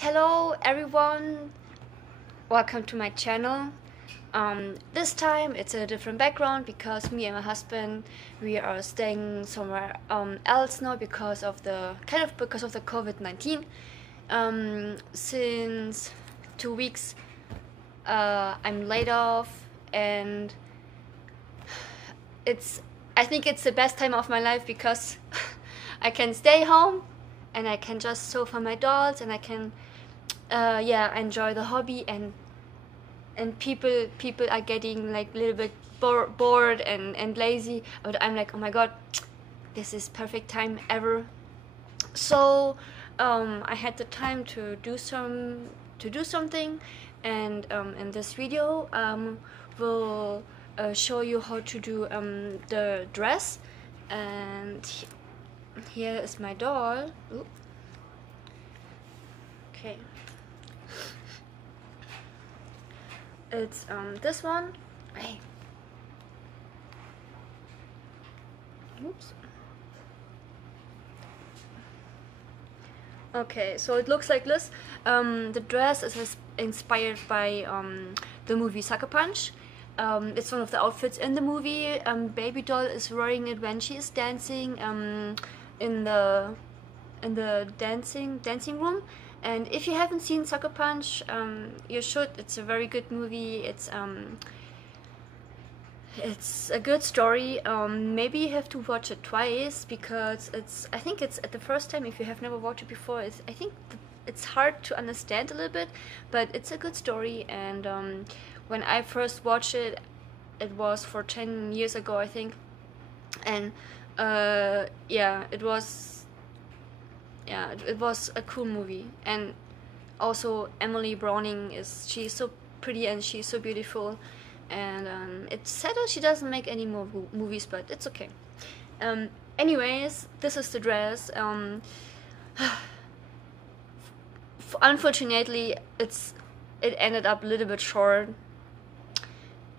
Hello everyone, welcome to my channel. This time it's a different background because me and my husband, we are staying somewhere else now because of the COVID-19. Since 2 weeks I'm laid off, and I think it's the best time of my life because I can stay home and I can just sew for my dolls, and I can enjoy the hobby, and people are getting like a little bit bored and lazy, but I'm like, oh my god, this is perfect time ever. So I had the time to do something, and in this video we'll show you how to do the dress. And here is my doll. Ooh. Okay, it's this one. Hey. Oops. Okay, so it looks like this. The dress is inspired by the movie Sucker Punch. It's one of the outfits in the movie. Baby doll is wearing it when she is dancing in the dancing room. And if you haven't seen Sucker Punch, you should. It's a very good movie. It's a good story. Maybe you have to watch it twice because I think it's at the first time, if you have never watched it before, I think it's hard to understand a little bit, but it's a good story. And when I first watched it, it was for 10 years ago, I think. And it was a cool movie. And also Emily Browning, she's so pretty and she's so beautiful. And it's sad that she doesn't make any more movies, but it's okay. Anyways, this is the dress. Unfortunately, it ended up a little bit short,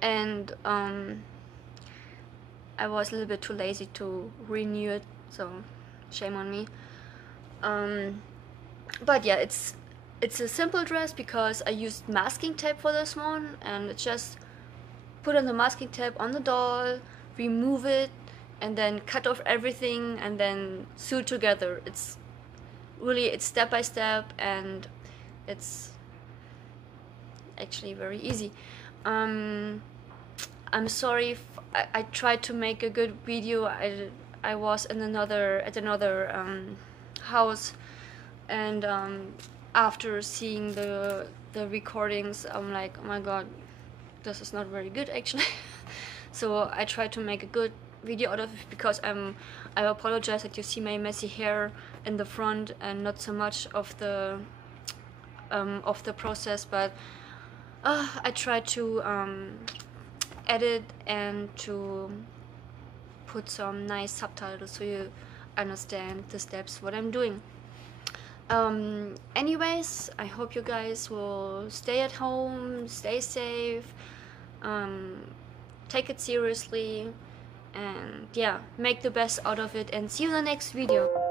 and I was a little bit too lazy to renew it, so shame on me. But yeah, it's a simple dress because I used masking tape for this one, and it's just put on the masking tape on the doll, remove it, and then cut off everything and then sew together. It's step by step, and it's actually very easy. I'm sorry if I tried to make a good video. I was at another house, and after seeing the recordings, I'm like, oh my god, this is not very good actually. So I tried to make a good video out of it because I apologize that you see my messy hair in the front and not so much of the process, but I tried to edit and to put some nice subtitles so you understand the steps what I'm doing. Anyways, I hope you guys will stay at home, stay safe, take it seriously, and yeah, make the best out of it, and see you in the next video.